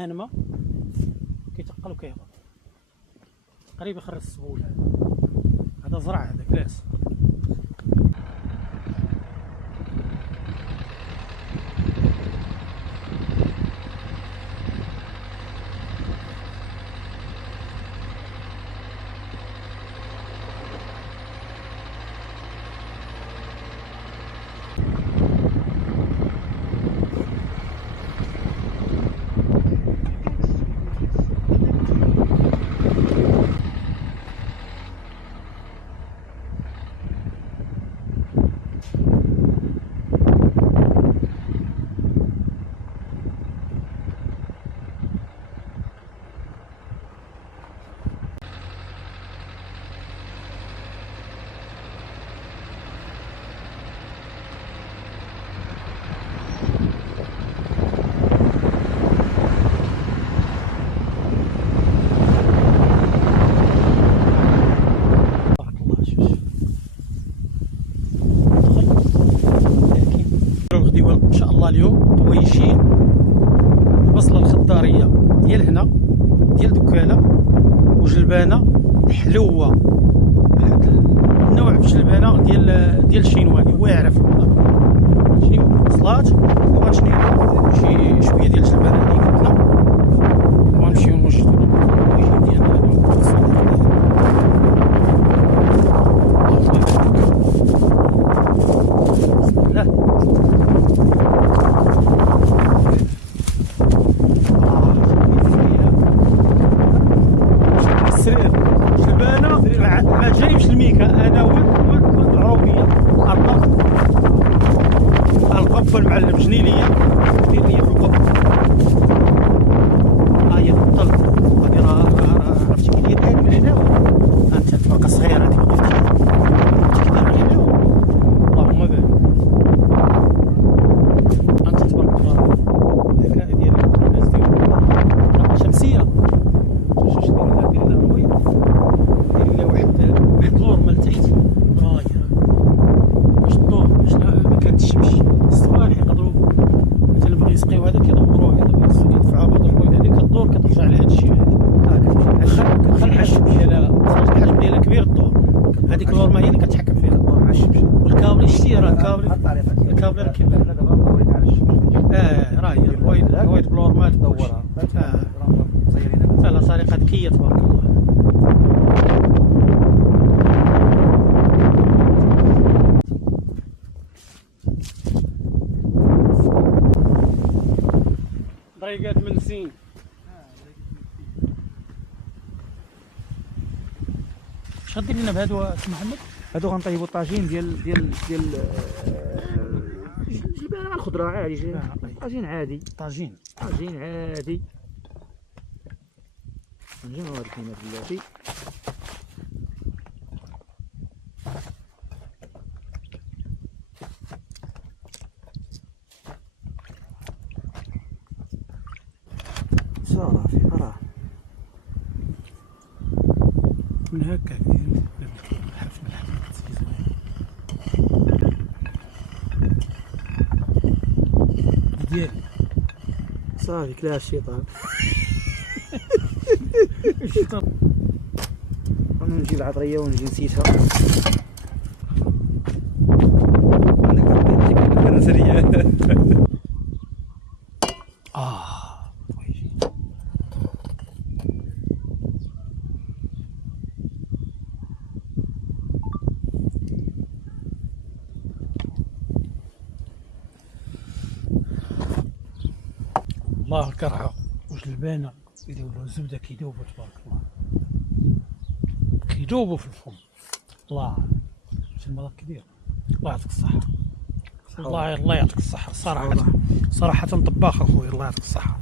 هانمه كيتقل وكيهبط قريب يخرج السبول. هذا زرع، هذا كلاس. ان شاء الله اليوم طويشين البصله الخضاريه ديال هنا ديال دكاله وجلبانه حلوه. واحد النوع بجلبانه ديال الشينواني واعره في المذاق. شنو بصلات وغنشنيو شي شويه ديال الجلبانه اللي قلنا ونمشيو نوجدو الطويجين ديالنا. ما جايبش الميكا، انا هو العروبيه القب المعلم جنينيه في القب. هي الطل هذه راه عرفتي كي داير من الحلاوه. انت تبقى صغيره هذيك وقفتي كي داير من الحلاوه. اللهم بارك. انت تبارك الله الذكاء ديال الناس ديال شمسيه. شوف دير لها رويض، دير لها واحد لورمه لتحت. باش الضوء باش ما كتشمش. الصباح يقدروا مثلا بغيو يسقيو هذا كيدوروه، هذا بغيو يدفعوا بعض الرويض هذيك كدور كترجع لهذا الشيء هذا. كتخلي الحجم ديالها كبير الدور. هذيك اللورمه هي اللي كتحكم فيها الدور مع الشمس. والكابلي شتي راه الكابلي راه كيبان. راه هي الرويض بلورمات دورها. لا سريقه ذكيه تبارك الله. طريقات من سين. اش غدير لنا بهادو سي محمد؟ هادو غنطيبو طاجين ديال جلبانه مع الخضره عادي. طاجين عادي. طاجين عادي. نجمعو هاد الكلمات بلاتي. صافي راه من هكا حرف من ديالي صافي كلا الشيطان. الشيطان. ونجي العطريه ونجي نسيتها. الله الكرهه وجلبانه يديروا الزبده كيذوبوا تبارك الله. كيذوبوا في الفم. الله شي المذاق كبير. الله يعطيك الصحه. الله يعطيك الصحه. صراحه طباخ اخويا الله يعطيك الصحه.